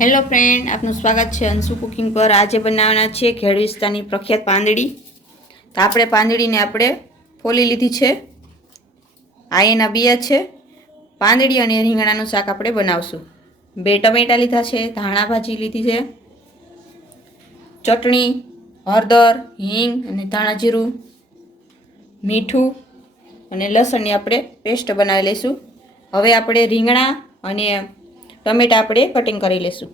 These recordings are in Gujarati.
હેલો ફ્રેન્ડ આપનું સ્વાગત છે અંશુ કુકિંગ પર. આજે બનાવવાના છે ખેડ વિસ્તારની પ્રખ્યાત પાંદડી. તો આપણે પાંદડીને આપણે ફોલી લીધી છે. આ એના બિયા છે. પાંદડી અને રીંગણાનું શાક આપણે બનાવશું. બે ટમેટા લીધા છે, ધાણા ભાજી લીધી છે. ચટણી, હળદર, હિંગ અને ધાણા જીરું, મીઠું અને લસણની આપણે પેસ્ટ બનાવી લઈશું. હવે આપણે રીંગણા અને ટમેટા આપણે કટિંગ કરી લઈશું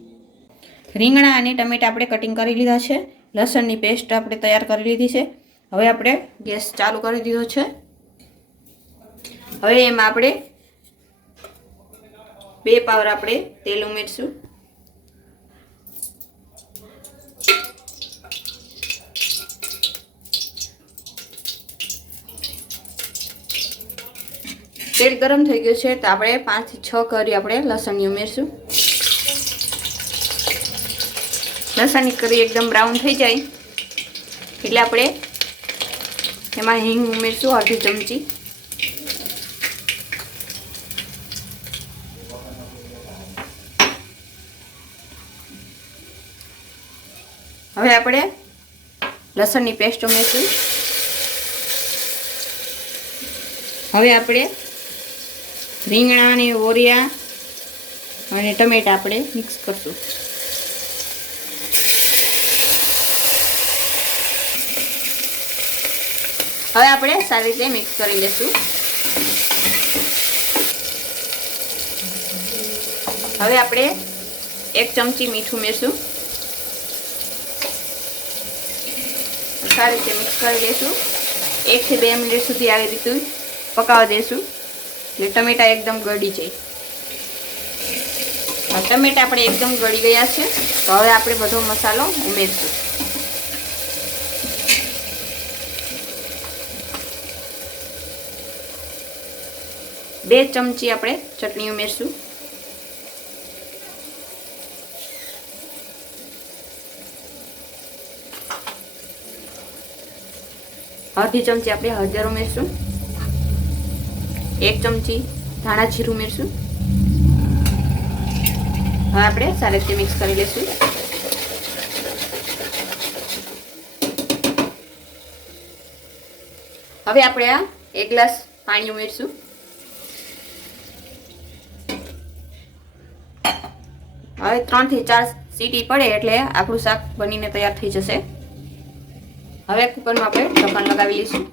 રીંગણા અને ટમેટા આપણે કટિંગ કરી લીધા છે. લસણની પેસ્ટ આપણે તૈયાર કરી લીધી છે. હવે આપણે ગેસ ચાલુ કરી દીધો છે. હવે એમાં આપણે બે પાવર આપણે તેલ ઉમેરશું. તેલ ગરમ થઈ ગયું છે, તો આપણે પાંચથી છ કરી આપણે લસણની ઉમેરશું. લસણની કરી એકદમ બ્રાઉન થઈ જાય. એટલે આપણે એમાં હિંગ ઉમેરશું અડધી ચમચી. હવે આપણે લસણની પેસ્ટ ઉમેરશું. હવે આપણે રીંગણા અને ઓરિયા અને ટમેટા આપણે મિક્સ કરશું. હવે આપણે સારી રીતે મિક્સ કરી લેશું. હવે આપણે એક ચમચી મીઠું મેળશું. સારી રીતે મિક્સ કરી લઈશું એકથી બે મિનિટ સુધી આવી રીતે પકાવવા દઈશું એટલે ટમેટા એકદમ ગળી જાય. ટમેટા આપણે એકદમ ગળી ગયા છે. તો હવે આપણે બધો મસાલો ઉમેરશું. બે ચમચી આપણે ચટણી ઉમેરશું. અડધી ચમચી આપણે હળદર ઉમેરશું. એક ચમચી ધાણા જીરું ઉમેરશું હવે આપણે સારી રીતે મિક્સ કરી લઈશું હવે આપણે આ એક ગ્લાસ પાણી ઉમેરશું. હવે ત્રણથી ચાર સીટી પડે એટલે આપણું શાક બનીને તૈયાર થઈ જશે. હવે કુકરમાં આપણે ઢક્કન લગાવી લઈશું.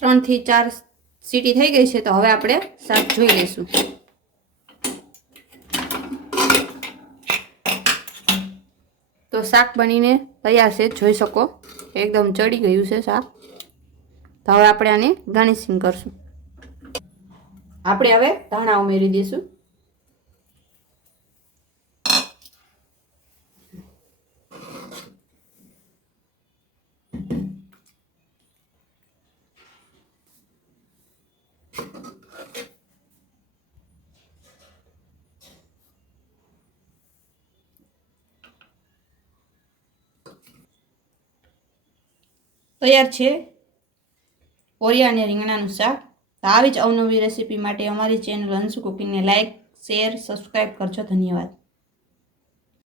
ત્રણથી ચાર સીટી થઈ ગઈ છે, તો હવે આપણે શાક જોઈ લઈશું. તો શાક બનીને તૈયાર છે, જોઈ શકો. એકદમ ચડી ગયું છે શાક. તો હવે આપણે આને ગાર્નિશિંગ કરશું. આપણે હવે ધાણા ઉમેરી દઈશું. તૈયાર છે? ઓરિયા અને રીંગણાનું શાક. તો આવી જ અવનવી રેસીપી માટે અમારી ચેનલ અંશુ કુકિંગને લાઇક શેર સબસ્ક્રાઈબ કરજો. ધન્યવાદ.